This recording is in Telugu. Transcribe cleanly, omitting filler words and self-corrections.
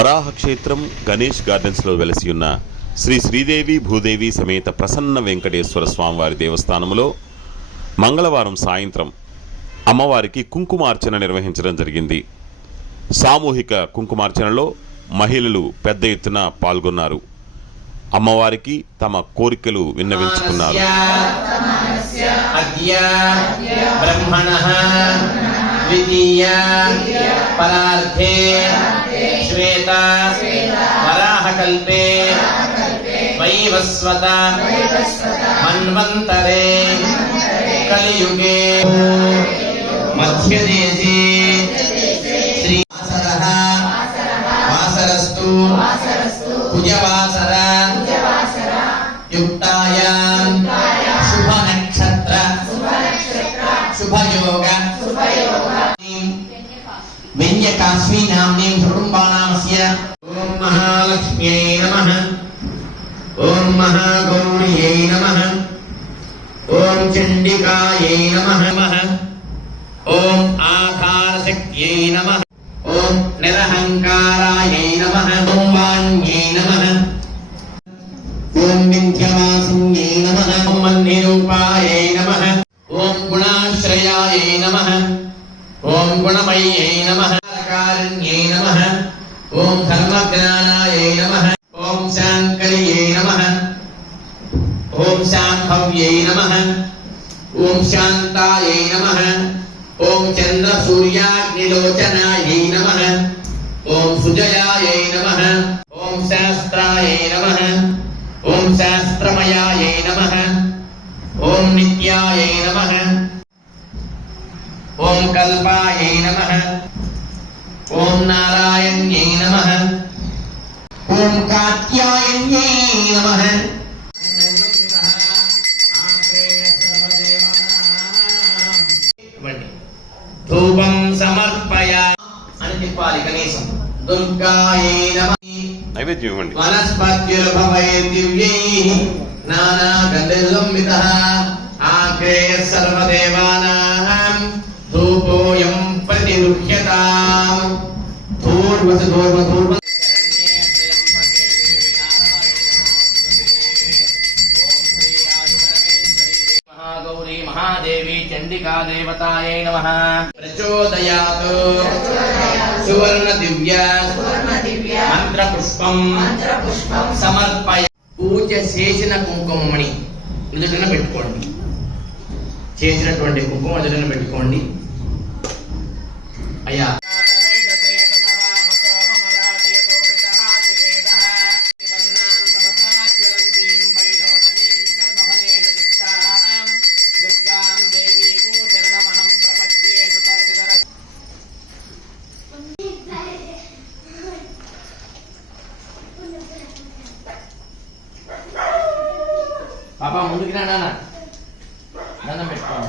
వరాహ క్షేత్రం గణేష్ గార్డెన్స్లో వెలసి ఉన్న శ్రీ శ్రీదేవి భూదేవి సమేత ప్రసన్న వెంకటేశ్వర స్వామివారి దేవస్థానంలో మంగళవారం సాయంత్రం అమ్మవారికి కుంకుమార్చన నిర్వహించడం జరిగింది. సామూహిక కుంకుమార్చనలో మహిళలు పెద్ద ఎత్తున పాల్గొన్నారు. అమ్మవారికి తమ కోరికలు విన్నవించుకున్నారు. వరాహకల్పే వైవస్వత మన్వంతరే కలియుగే మధ్యదేశే శ్రీ వాసరస్తు కుజవాసర యుక్తాయాం శుభ నక్షత్ర శుభయోగ వెన్యకాస్మి నామ్నీం కుటుంబానామస్య ఓం మహాలక్ష్మ్యై నమః ఓం మహాగౌర్యై నమః ఓం చండికాయై నమః ఓం ఆధారశక్త్యై నమః ఓం నిరహంకారాయై నమః ఓం వాణ్యై నమః ఓం వింధ్యవాసిన్యై నమః ఓం మన్నిరూపాయై నమః ఓం గుణాశ్రయాయై నమః ఓం గుణమయ్యై నమః కారుణ్యై నమః ఓం ధర్మజ్ఞానాయై నమః ఓం శాంకర్యై నమః ఓం శాంభవ్యై నమః ఓం శాంతాయై నమః ఓం చంద్ర సూర్యాగ్నిలోచనాయై నమః ఓం సుజయాయై నమః ఓం శాస్త్రాయై నమః ఓం శాస్త్రమయాయై నమః ఓం నిత్యాయై నమః ఓం కల్పాయై నమః ఓం నారాయణ్యై నమః ఓం కాత్యాయన్యై నమః ధూపం సమర్పయ అని చెప్పాలి కనీసం. దుర్గాయై నమః నైవేద్యం ఇవ్వండి. వనస్పత్యుర్భవై దివ్యైః నానా గంధర్వంవితః ఆగ్రేయ సర్వదేవానాం ధూపోయం ప్రతిగృహ్యతాం. ధూర్వస ధూర్వ ధూర్వ మహాగౌరీ మహాదేవి చండికా దేవతాయై నమః. ప్రచోదయాత్ సువర్ణ దివ్య మంత్ర పుష్పం సమర్పయ. పూజ చేసిన కుంకుమని ఎదుటన పెట్టుకోండి. చేసినటువంటి కుంకుమ ఎదుటన పెట్టుకోండి. అయ్యా పాప ముందుకు రా నాన్న, దండం పెట్టుకోండి.